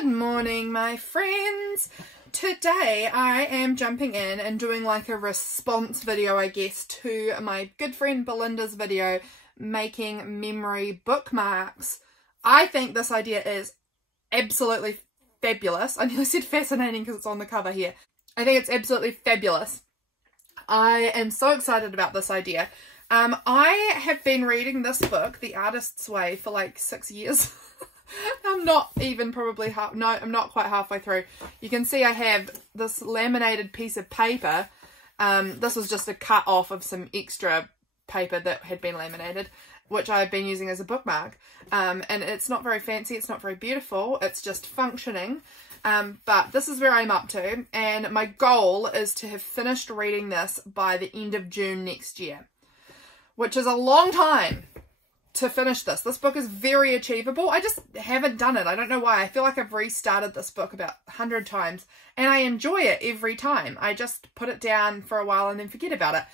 Good morning, my friends. Today I am jumping in and doing like a response video, I guess, to my good friend Belinda's video, making memory bookmarks. I think this idea is absolutely fabulous. I nearly said fascinating because it's on the cover here. I think it's absolutely fabulous. I am so excited about this idea. I have been reading this book, The Artist's Way, for like 6 years. I'm not even probably I'm not quite halfway through. You can see I have this laminated piece of paper. This was just a cut off of some extra paper that had been laminated, which I've been using as a bookmark. And it's not very fancy, it's not very beautiful, it's just functioning. But this is where I'm up to, and my goal is to have finished reading this by the end of June next year, which is a long time to finish this. This book is very achievable. I just haven't done it. I don't know why. I feel like I've restarted this book about 100 times and I enjoy it every time. I just put it down for a while and then forget about it.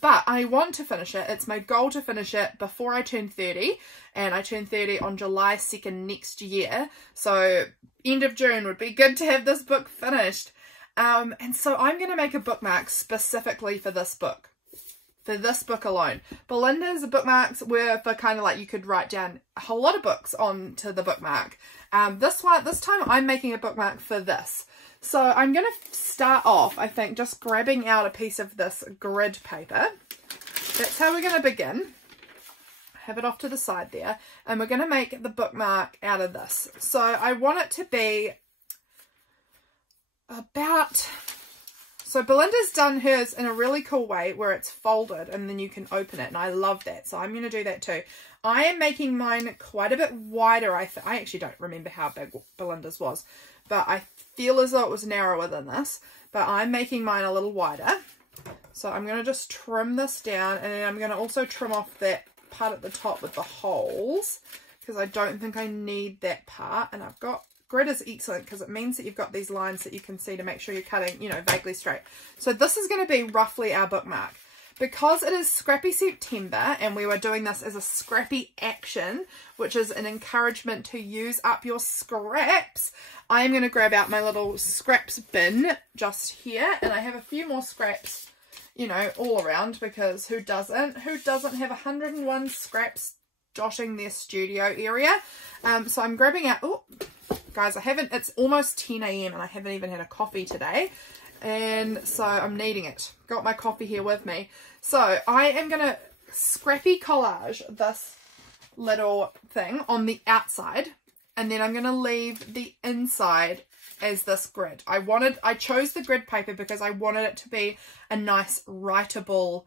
But I want to finish it. It's my goal to finish it before I turn 30, and I turn 30 on July 2nd next year. So end of June would be good to have this book finished. And so I'm going to make a bookmark specifically for this book. For this book alone. Belinda's bookmarks were for kind of like you could write down a whole lot of books onto the bookmark. This time I'm making a bookmark for this. So I'm going to start off, I think, just grabbing out a piece of this grid paper. That's how we're going to begin. Have it off to the side there. And we're going to make the bookmark out of this. So I want it to be about... So Belinda's done hers in a really cool way where it's folded and then you can open it, and I love that. So I'm going to do that too. I am making mine quite a bit wider. I actually don't remember how big Belinda's was, but I feel as though it was narrower than this. But I'm making mine a little wider. So I'm going to just trim this down, and then I'm going to also trim off that part at the top with the holes because I don't think I need that part. And I've got... Grid is excellent because it means that you've got these lines that you can see to make sure you're cutting, you know, vaguely straight. So this is going to be roughly our bookmark. Because it is Scrappy September and we were doing this as a scrappy action, which is an encouragement to use up your scraps, I am going to grab out my little scraps bin just here. And I have a few more scraps, you know, all around, because who doesn't? Who doesn't have 101 scraps dotting their studio area? So I'm grabbing out... Oh, guys, it's almost 10 a.m. and I haven't even had a coffee today, and so I'm needing it. Got my coffee here with me. So I am going to scrappy collage this little thing on the outside, and then I'm going to leave the inside as this grid. I chose the grid paper because I wanted it to be a nice writable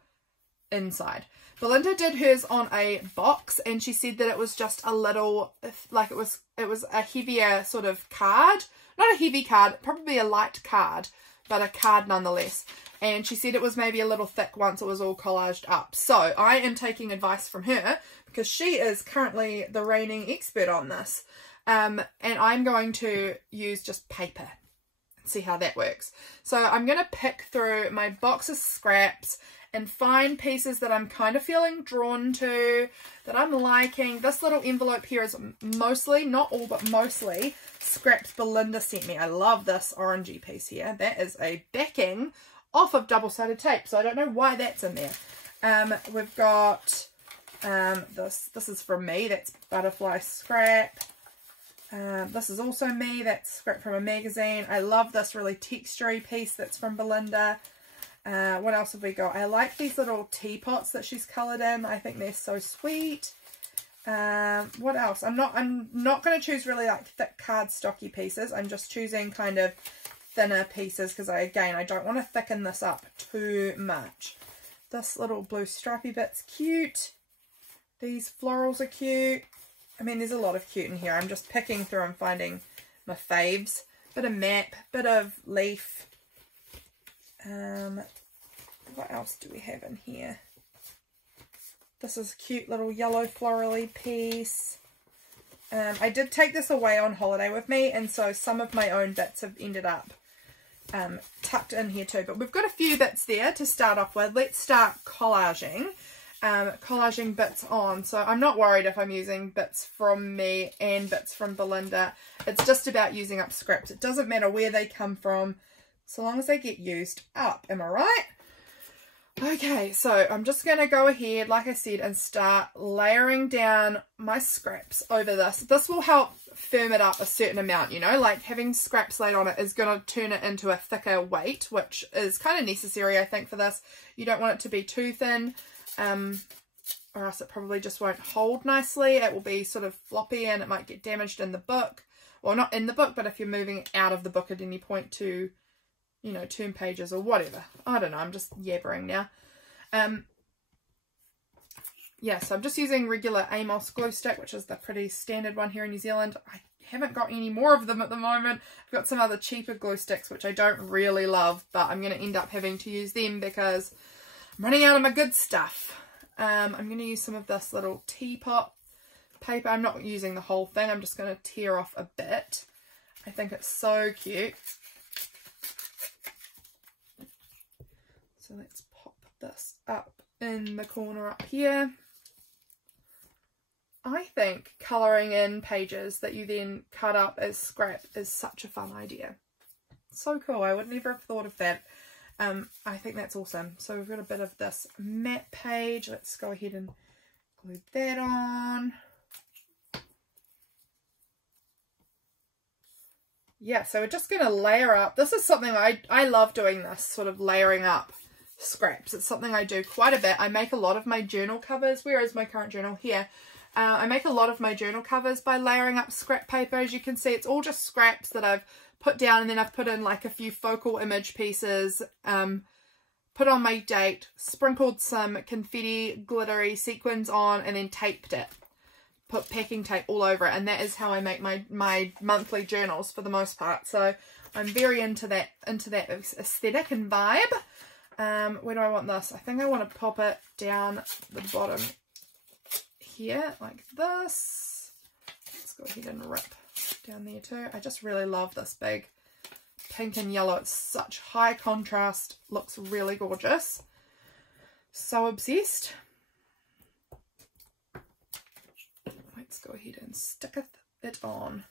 inside. Belinda did hers on a box, and she said that it was just a little, like it was a heavier sort of card. Not a heavy card, probably a light card, but a card nonetheless. And she said it was maybe a little thick once it was all collaged up. So I am taking advice from her because she is currently the reigning expert on this. And I'm going to use just paper and see how that works. So I'm going to pick through my box of scraps and find pieces that I'm kind of feeling drawn to, that I'm liking. This little envelope here is mostly, not all, but mostly scraps Belinda sent me. I love this orangey piece here. That is a backing off of double-sided tape, so I don't know why that's in there. We've got this is from me. That's butterfly scrap. This is also me. That's scrap from a magazine. I love this really textury piece that's from Belinda. What else have we got? I like these little teapots that she's coloured in. I think they're so sweet. What else? I'm not going to choose really like thick cardstocky pieces. I'm just choosing kind of thinner pieces because I don't want to thicken this up too much. This little blue stripy bit's cute. These florals are cute. I mean, there's a lot of cute in here. I'm just picking through and finding my faves. Bit of map, bit of leaf. What else do we have in here? This is a cute little yellow florally piece. I did take this away on holiday with me, and so some of my own bits have ended up tucked in here too. But we've got a few bits there to start off with. Let's start collaging. collaging bits on. So I'm not worried if I'm using bits from me and bits from Belinda. It's just about using up scraps. It doesn't matter where they come from, so long as they get used up. Am I right? Okay, so I'm just going to go ahead, like I said, and start layering down my scraps over this. This will help firm it up a certain amount, you know, like having scraps laid on it is going to turn it into a thicker weight, which is kind of necessary, I think, for this. You don't want it to be too thin, or else it probably just won't hold nicely. It will be sort of floppy and it might get damaged in the book. Well, not in the book, but if you're moving it out of the book at any point to, you know, turn pages or whatever. I don't know, I'm just yabbering now. Yeah, so I'm just using regular Amos glue stick, which is the pretty standard one here in New Zealand. I haven't got any more of them at the moment. I've got some other cheaper glue sticks, which I don't really love, but I'm going to end up having to use them because I'm running out of my good stuff. I'm going to use some of this little teapot paper. I'm not using the whole thing. I'm just going to tear off a bit. I think it's so cute. So let's pop this up in the corner up here. I think colouring in pages that you then cut up as scrap is such a fun idea. So cool. I would never have thought of that. I think that's awesome. So we've got a bit of this matte page. Let's go ahead and glue that on. Yeah, so we're just going to layer up. This is something I love doing, this sort of layering up scraps. It's something I do quite a bit. I make a lot of my journal covers. Where is my current journal? Here. I make a lot of my journal covers by layering up scrap paper. As you can see, it's all just scraps that I've put down, and then I've put in like a few focal image pieces, put on my date, sprinkled some confetti glittery sequins on, and then taped it. Put packing tape all over it, and that is how I make my monthly journals for the most part. So I'm very into that aesthetic and vibe. Where do I want this? I think I want to pop it down the bottom here like this. Let's go ahead and rip down there too. I just really love this big pink and yellow. It's such high contrast, looks really gorgeous. So obsessed. Let's go ahead and stick it on.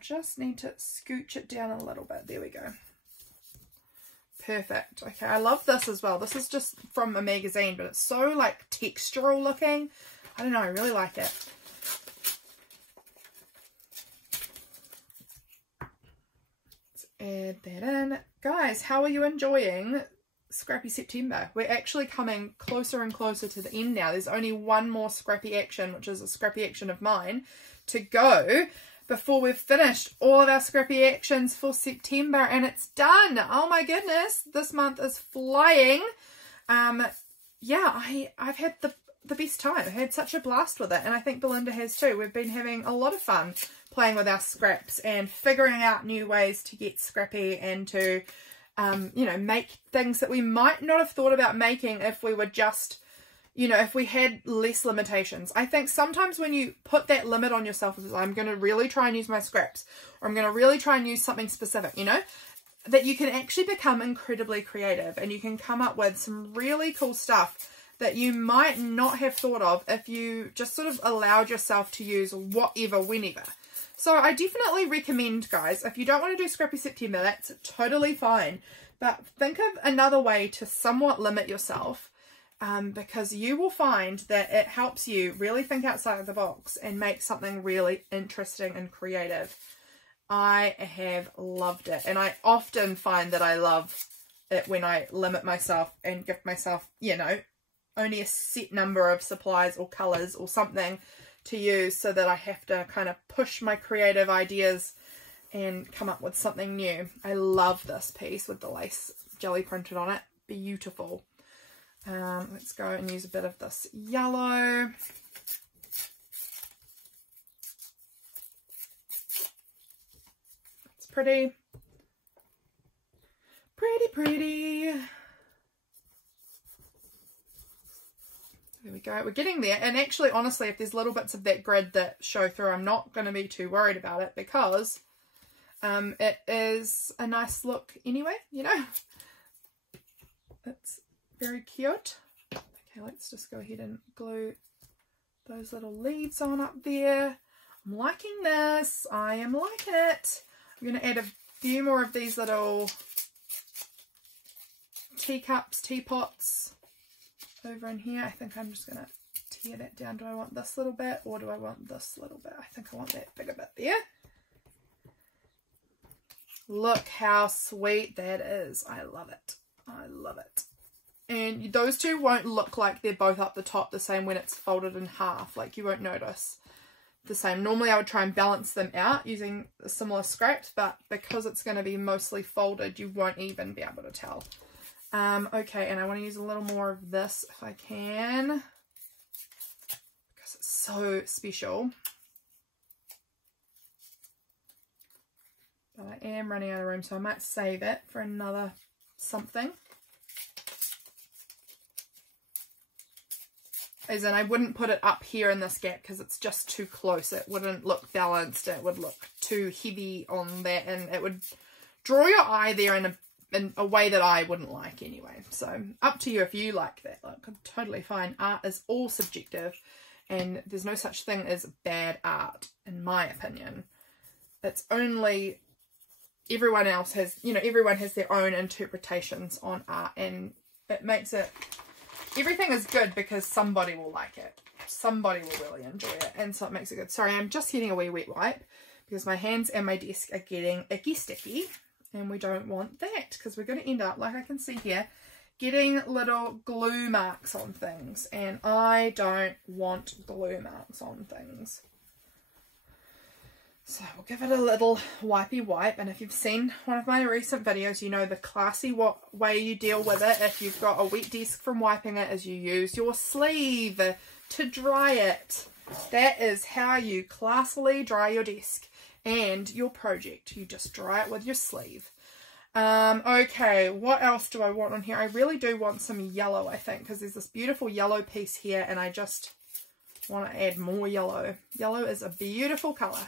Just need to scooch it down a little bit. There we go. Perfect. Okay, I love this as well. This is just from a magazine, but it's so like textural looking. I don't know, I really like it. Let's add that in. Guys, how are you enjoying Scrappy September? We're actually coming closer and closer to the end now. There's only one more Scrappy action, which is a Scrappy action of mine, to go before we've finished all of our Scrappy actions for September, and it's done. Oh my goodness, this month is flying. Yeah, I've had the best time. I've had such a blast with it, and I think Belinda has too. We've been having a lot of fun playing with our scraps and figuring out new ways to get scrappy and to you know, make things that we might not have thought about making if we were just, you know, if we had less limitations. I think sometimes when you put that limit on yourself, I'm going to really try and use my scraps, or I'm going to really try and use something specific, you know, that you can actually become incredibly creative and you can come up with some really cool stuff that you might not have thought of if you just sort of allowed yourself to use whatever, whenever. So I definitely recommend, guys, if you don't want to do Scrappy September, that's totally fine. But think of another way to somewhat limit yourself, because you will find that it helps you really think outside of the box and make something really interesting and creative. I have loved it, and I often find that I love it when I limit myself and give myself, you know, only a set number of supplies or colours or something to use, so that I have to kind of push my creative ideas and come up with something new. I love this piece with the lace jelly printed on it. Beautiful. Let's go and use a bit of this yellow. It's pretty. Pretty, pretty. There we go. We're getting there. And actually, honestly, if there's little bits of that grid that show through, I'm not going to be too worried about it, because it is a nice look anyway, you know. it's very cute. Okay, let's just go ahead and glue those little leaves on up there. I'm liking this. I am liking it. I'm going to add a few more of these little teacups, teapots over in here. I think I'm just going to tear that down. Do I want this little bit or do I want this little bit? I think I want that bigger bit there. Look how sweet that is. I love it. I love it. And those two won't look like they're both up the top the same when it's folded in half. Like, you won't notice the same. Normally I would try and balance them out using similar scraps, but because it's going to be mostly folded, you won't even be able to tell. Okay, and I want to use a little more of this if I can, because it's so special. But I am running out of room, so I might save it for another something. As in, I wouldn't put it up here in this gap because it's just too close. It wouldn't look balanced. It would look too heavy on that, and it would draw your eye there in a way that I wouldn't like anyway. So up to you if you like that. Look, I'm totally fine. Art is all subjective, and there's no such thing as bad art, in my opinion. It's only everyone else has, you know, everyone has their own interpretations on art, and it makes it, everything is good because somebody will like it. Somebody will really enjoy it, and so it makes it good. Sorry, I'm just getting a wee wet wipe because my hands and my desk are getting icky sticky, and we don't want that because we're going to end up, like I can see here, getting little glue marks on things, and I don't want glue marks on things. So we'll give it a little wipey wipe, and if you've seen one of my recent videos, you know the classy way you deal with it if you've got a wet desk from wiping it is you use your sleeve to dry it. That is how you classily dry your desk and your project. You just dry it with your sleeve. Okay, what else do I want on here? I really do want some yellow, I think, because there's this beautiful yellow piece here, and I just want to add more yellow. Yellow is a beautiful colour.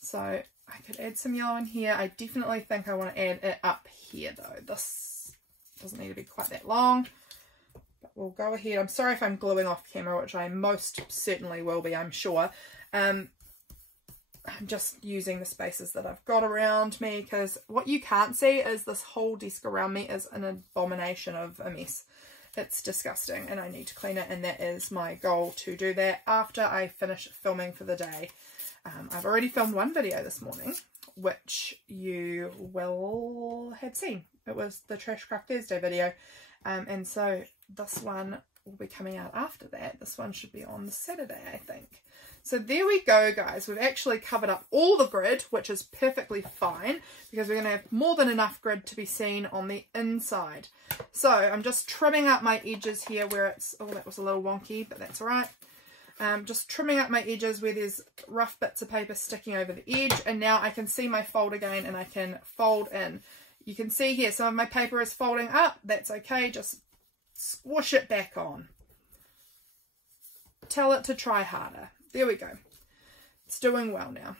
So I could add some yellow in here. I definitely think I want to add it up here though. This doesn't need to be quite that long, but we'll go ahead. I'm sorry if I'm gluing off camera, which I most certainly will be, I'm sure. I'm just using the spaces that I've got around me, because what you can't see is this whole desk around me is an abomination of a mess. It's disgusting and I need to clean it, and that is my goal, to do that after I finish filming for the day. I've already filmed one video this morning, which you will have seen. It was the Trash Craft Thursday video, and so this one will be coming out after that. This one should be on the Saturday, I think. So there we go, guys. We've actually covered up all the grid, which is perfectly fine, because we're going to have more than enough grid to be seen on the inside. So I'm just trimming up my edges here where it's, oh, that was a little wonky, but that's all right. Just trimming up my edges where there's rough bits of paper sticking over the edge, and now I can see my fold again and I can fold in. You can see here some of my paper is folding up. That's okay, just squish it back on. Tell it to try harder. There we go. It's doing well now.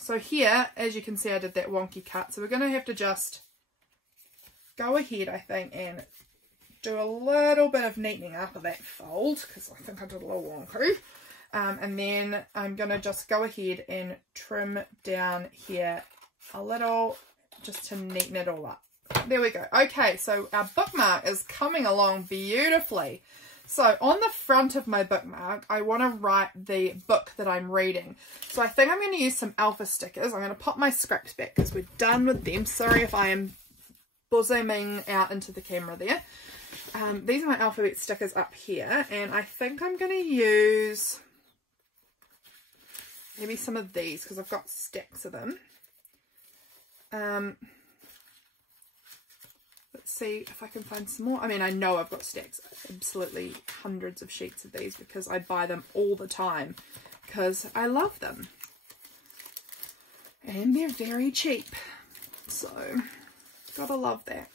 So here, as you can see, I did that wonky cut, so we're going to have to just go ahead, I think, and do a little bit of neatening up of that fold, because I think I did a little wonky. And then I'm going to just go ahead and trim down here a little, just to neaten it all up. There we go. Okay, so our bookmark is coming along beautifully. So on the front of my bookmark, I want to write the book that I'm reading. So I think I'm going to use some alpha stickers. I'm going to pop my scraps back because we're done with them. Sorry if I am bosomming out into the camera there. These are my alphabet stickers up here, and I think I'm going to use maybe some of these because I've got stacks of them. Let's see if I can find some more. I mean, I know I've got stacks, absolutely hundreds of sheets of these, because I buy them all the time because I love them. And they're very cheap. So, gotta love that.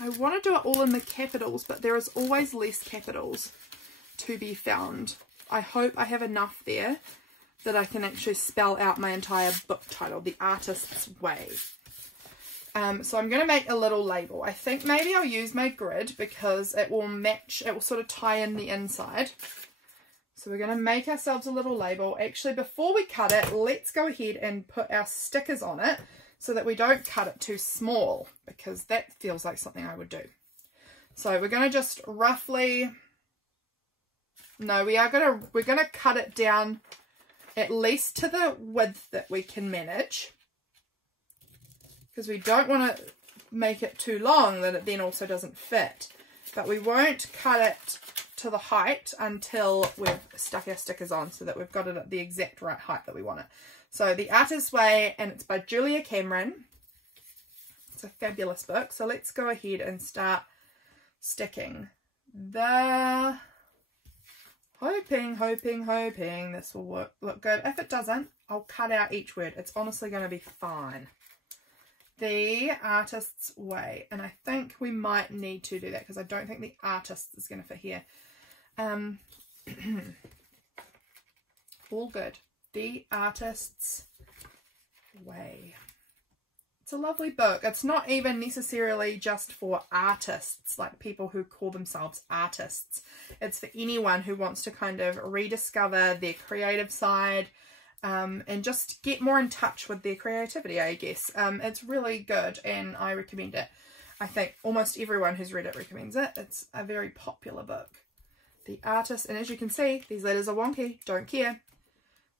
I want to do it all in the capitals, but there is always less capitals to be found. I hope I have enough there that I can actually spell out my entire book title, The Artist's Way. So I'm going to make a little label. I think maybe I'll use my grid because it will match, it will sort of tie in the inside. So we're going to make ourselves a little label. Actually, before we cut it, let's go ahead and put our stickers on it so that we don't cut it too small, because that feels like something I would do. So we're going to just roughly, no, we're going to cut it down at least to the width that we can manage, because we don't want to make it too long that it then also doesn't fit. But we won't cut it to the height until we've stuck our stickers on, so that we've got it at the exact right height that we want it. So The Artist's Way, and it's by Julia Cameron. It's a fabulous book. So let's go ahead and start sticking the, hoping this will look good. If it doesn't, I'll cut out each word. It's honestly going to be fine. The Artist's Way, and I think we might need to do that because I don't think the artist is going to fit here. All good. The Artist's Way. It's a lovely book. It's not even necessarily just for artists, like people who call themselves artists. It's for anyone who wants to kind of rediscover their creative side, and just get more in touch with their creativity, I guess. It's really good and I recommend it. I think almost everyone who's read it recommends it. It's a very popular book. The Artist, and as you can see, these letters are wonky, don't care.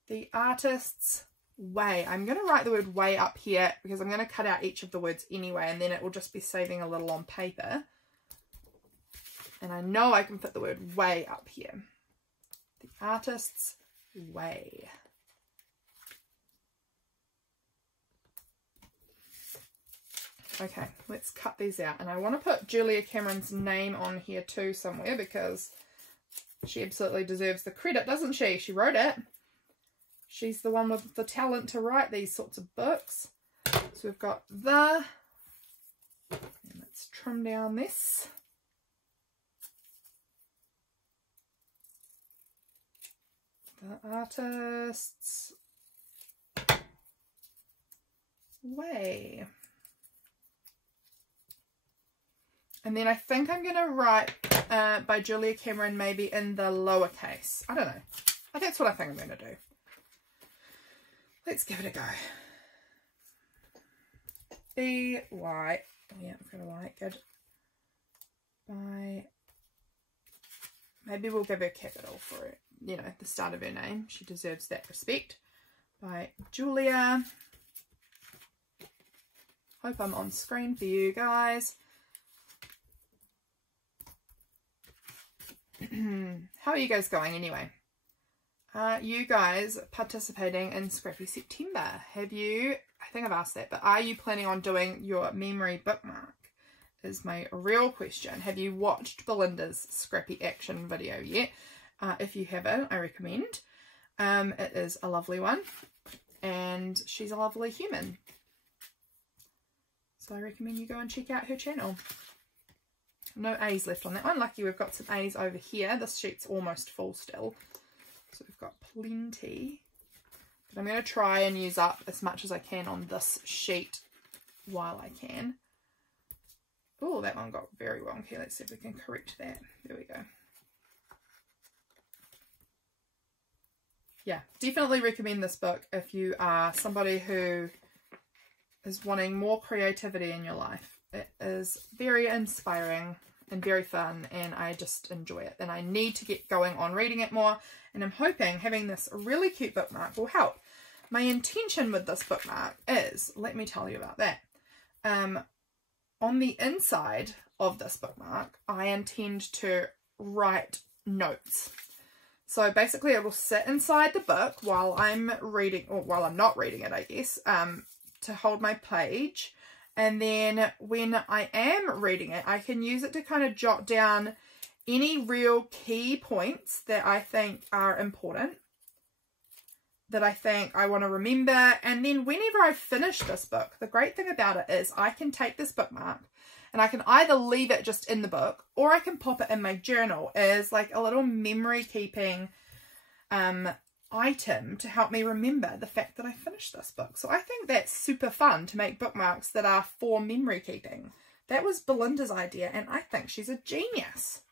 The Artist's Way. I'm going to write the word way up here because I'm going to cut out each of the words anyway, and then it will just be saving a little on paper. And I know I can put the word way up here. The Artist's Way. Okay, let's cut these out. And I want to put Julia Cameron's name on here too somewhere, because she absolutely deserves the credit, doesn't she? She wrote it. She's the one with the talent to write these sorts of books. So we've got the, and let's trim down this. The Artist's Way. And then I think I'm going to write by Julia Cameron maybe in the lowercase. I don't know. That's what I think I'm going to do. Let's give it a go. B-Y. Yeah, I've got a Y. Good. By. Maybe we'll give her capital for it. You know, the start of her name. She deserves that respect. By Julia. Hope I'm on screen for you guys. How are you guys going anyway? Are you guys participating in Scrappy September? Have you, I think I've asked that, but are you planning on doing your memory bookmark? Is my real question. Have you watched Belinda's Scrappy Action video yet? If you haven't, I recommend. It is a lovely one, and she's a lovely human. So I recommend you go and check out her channel. No A's left on that one. Lucky we've got some A's over here. This sheet's almost full still. So we've got plenty. But I'm going to try and use up as much as I can on this sheet while I can. Oh, that one got very wonky. Let's see if we can correct that. There we go. Yeah, definitely recommend this book if you are somebody who is wanting more creativity in your life. It is very inspiring and very fun, and I just enjoy it. And I need to get going on reading it more, and I'm hoping having this really cute bookmark will help. My intention with this bookmark is, let me tell you about that. On the inside of this bookmark, I intend to write notes. So basically it will sit inside the book while I'm reading, or while I'm not reading it, I guess, to hold my page. And then when I am reading it, I can use it to kind of jot down any real key points that I think are important, that I think I want to remember. And then whenever I finish this book, the great thing about it is I can take this bookmark and I can either leave it just in the book, or I can pop it in my journal as like a little memory keeping item to help me remember the fact that I finished this book. So I think that's super fun to make bookmarks that are for memory keeping. That was Belinda's idea, and I think she's a genius.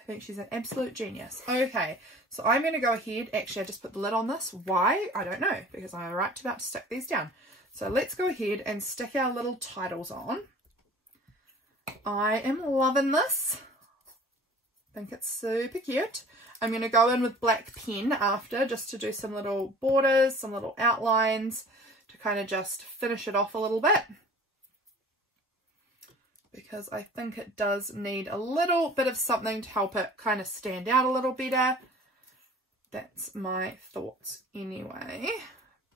I think she's an absolute genius. Okay, so I'm going to go ahead. Actually, I just put the lid on this. Why? I don't know, because I'm about to stick these down. So let's go ahead and stick our little titles on. I am loving this. I think it's super cute. I'm going to go in with black pen after, just to do some little borders, some little outlines, to kind of just finish it off a little bit. Because I think it does need a little bit of something to help it kind of stand out a little better. That's my thoughts anyway.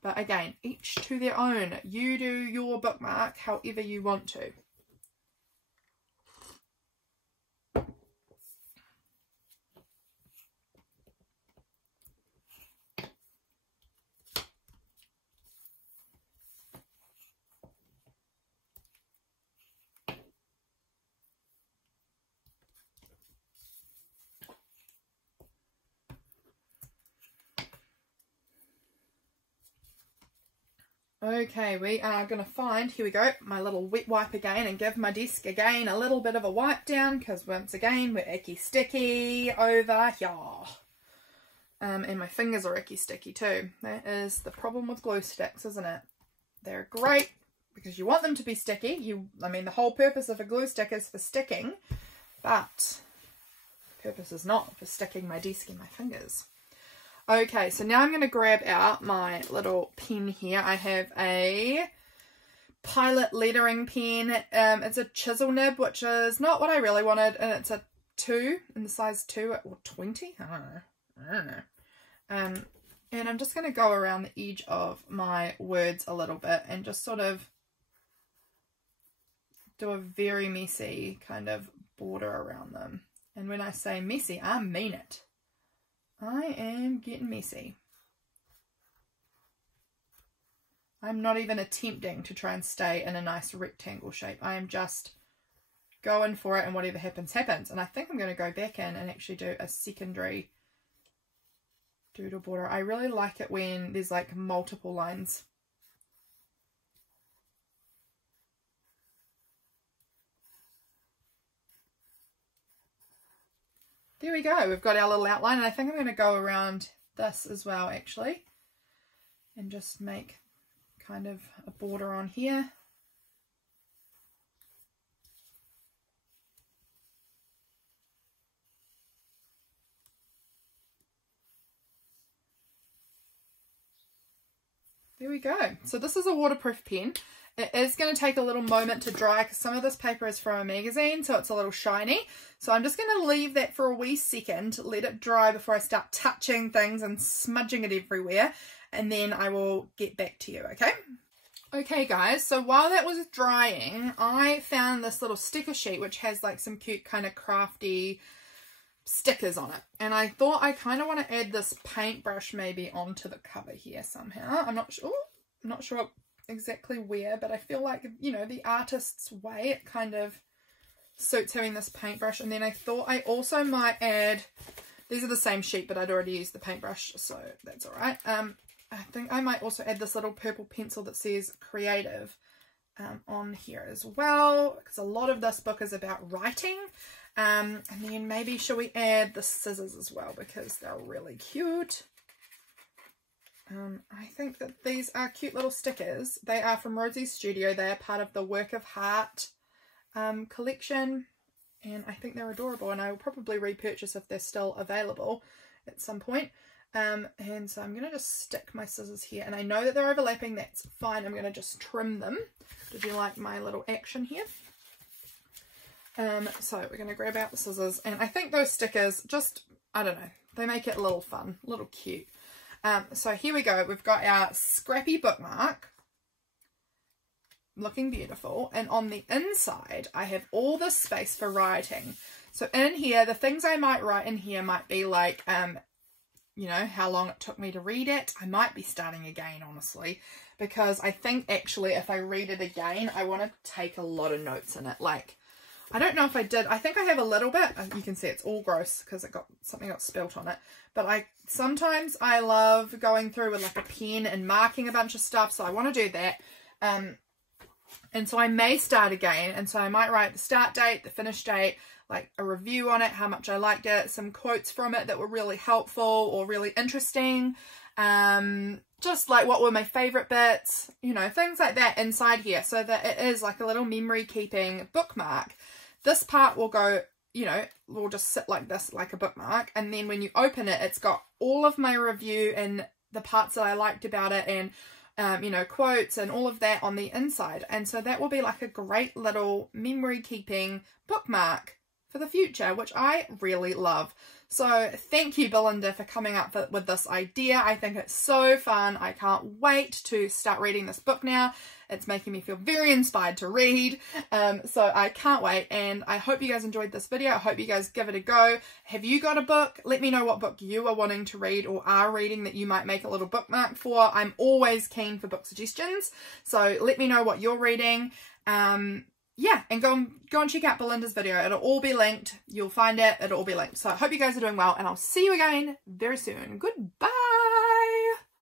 But again, each to their own. You do your bookmark however you want to. Okay, we are going to find, here we go, my little wet wipe again and give my desk again a little bit of a wipe down because once again we're icky sticky over here. And my fingers are icky sticky too. That is the problem with glue sticks, isn't it? They're great because you want them to be sticky. I mean, the whole purpose of a glue stick is for sticking, but the purpose is not for sticking my desk in my fingers. Okay, so now I'm going to grab out my little pen here. I have a Pilot lettering pen. It's a chisel nib, which is not what I really wanted, and it's a 2 in the size 2 or 20. I don't know. And I'm just going to go around the edge of my words a little bit and just sort of do a very messy kind of border around them. And when I say messy, I mean it. I am getting messy. I'm not even attempting to try and stay in a nice rectangle shape. I am just going for it, and whatever happens, happens. And I think I'm going to go back in and actually do a secondary doodle border. I really like it when there's like multiple lines. There we go, we've got our little outline, and I think I'm going to go around this as well actually and just make kind of a border on here. There we go. So this is a waterproof pen. It is going to take a little moment to dry because some of this paper is from a magazine, so it's a little shiny. So I'm just going to leave that for a wee second, let it dry before I start touching things and smudging it everywhere, and then I will get back to you, okay? Okay guys, so while that was drying, I found this little sticker sheet which has like some cute kind of crafty stickers on it, and I thought I kind of want to add this paintbrush maybe onto the cover here somehow. I'm not sure exactly where, but I feel like, you know, the artist's way, it kind of suits having this paintbrush. And then I thought I also might add, these are the same sheet but I'd already used the paintbrush, so that's all right. I think I might also add this little purple pencil that says creative on here as well, because a lot of this book is about writing. And then maybe shall we add the scissors as well, because they're really cute. I think that these are cute little stickers. They are from Rosie's Studio. They are part of the Work of Heart collection, and I think they're adorable, and I will probably repurchase if they're still available at some point. And so I'm going to just stick my scissors here, and I know that they're overlapping. That's fine. I'm going to just trim them. Did you like my little action here? So we're going to grab out the scissors, and I think those stickers just, I don't know, they make it a little fun, a little cute. So here we go. We've got our Scrappy bookmark, looking beautiful, and on the inside I have all this space for writing. So in here, the things I might write in here might be like, you know, how long it took me to read it. I might be starting again, honestly, because I think actually if I read it again, I want to take a lot of notes in it. Like, I don't know if I did. I think I have a little bit. You can see it's all gross because something got spilt on it. But sometimes I love going through with like a pen and marking a bunch of stuff. So I want to do that. And so I may start again. And so I might write the start date, the finish date, like a review on it, how much I liked it, some quotes from it that were really helpful or really interesting. Just like what were my favorite bits, you know, things like that inside here, so that it is like a little memory keeping bookmark. This part will go, you know, will just sit like this, like a bookmark. And then when you open it, it's got all of my review and the parts that I liked about it and, you know, quotes and all of that on the inside. And so that will be like a great little memory keeping bookmark for the future, which I really love. So thank you, Belinda, for coming up with this idea. I think it's so fun. I can't wait to start reading this book now. It's making me feel very inspired to read. So I can't wait. And I hope you guys enjoyed this video. I hope you guys give it a go. Have you got a book? Let me know what book you are wanting to read or are reading that you might make a little bookmark for. I'm always keen for book suggestions. So let me know what you're reading. Yeah, and go and check out Belinda's video. It'll all be linked. You'll find it. It'll all be linked. So I hope you guys are doing well, and I'll see you again very soon. Goodbye.